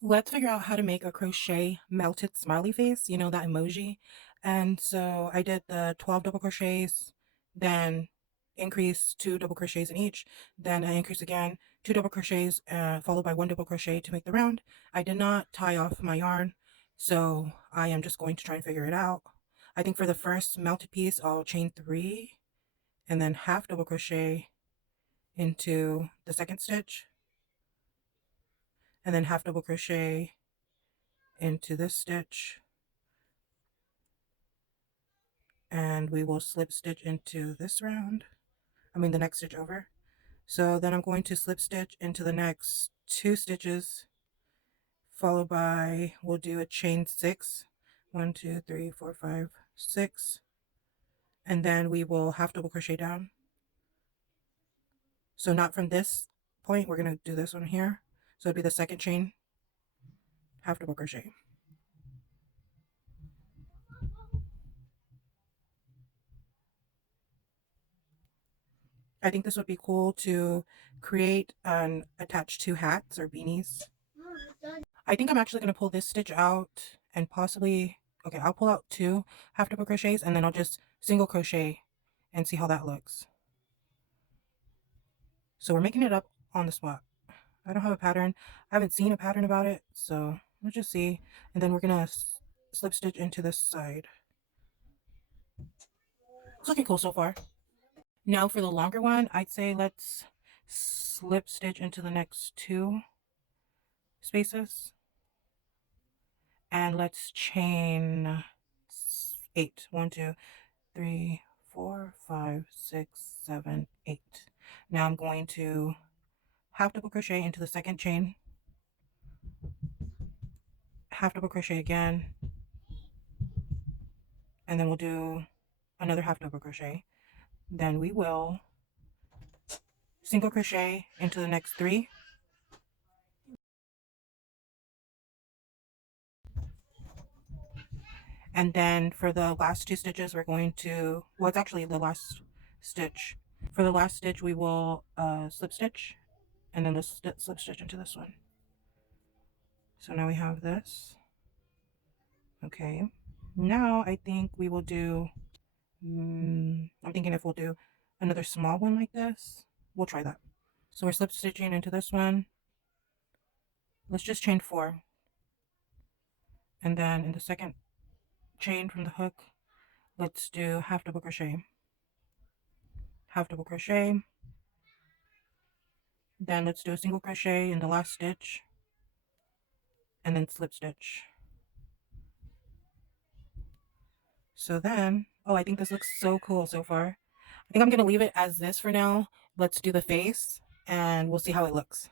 Let's figure out how to make a crochet melted smiley face, you know, that emoji. And so I did the 12 double crochets, then increase 2 double crochets in each, then I increase again 2 double crochets, followed by 1 double crochet to make the round. I did not tie off my yarn, so I am just going to try and figure it out. I think for the first melted piece, I'll chain 3 and then half double crochet into the second stitch, and then half double crochet into this stitch, and we will slip stitch into this round, the next stitch over. So then I'm going to slip stitch into the next 2 stitches, followed by, we'll do a chain 6, 1 2 3 4 5 6, and then we will half double crochet down. So not from this point, we're going to do this one here, so it'd be the second chain, half double crochet. I think this would be cool to create and attach 2 hats or beanies. I think I'm actually going to pull this stitch out and possibly, okay, I'll pull out 2 half double crochets and then I'll just single crochet and see how that looks. So we're making it up on the spot. I don't have a pattern. I haven't seen a pattern about it, so let's just see. And then we're going to slip stitch into this side. It's looking cool so far. Now for the longer one, I'd say let's slip stitch into the next 2 spaces. And let's chain 8. 1 2 3 4 5 6 7 8. Now I'm going to half double crochet into the second chain, half double crochet again, and then we'll do another half double crochet. Then we will single crochet into the next 3, and then for the last 2 stitches we're going to, well, it's actually the last stitch. For the last stitch we will slip stitch and then slip stitch into this one. So now we have this. Okay, now I think we will do, I'm thinking if we'll do another small one like this, we'll try that. So we're slip stitching into this one. Let's just chain 4. And then in the second chain from the hook, let's do half double crochet. Half double crochet. Then let's do a single crochet in the last stitch. And then slip stitch. So then, oh, I think this looks so cool so far. I think I'm going to leave it as this for now. Let's do the face and we'll see how it looks.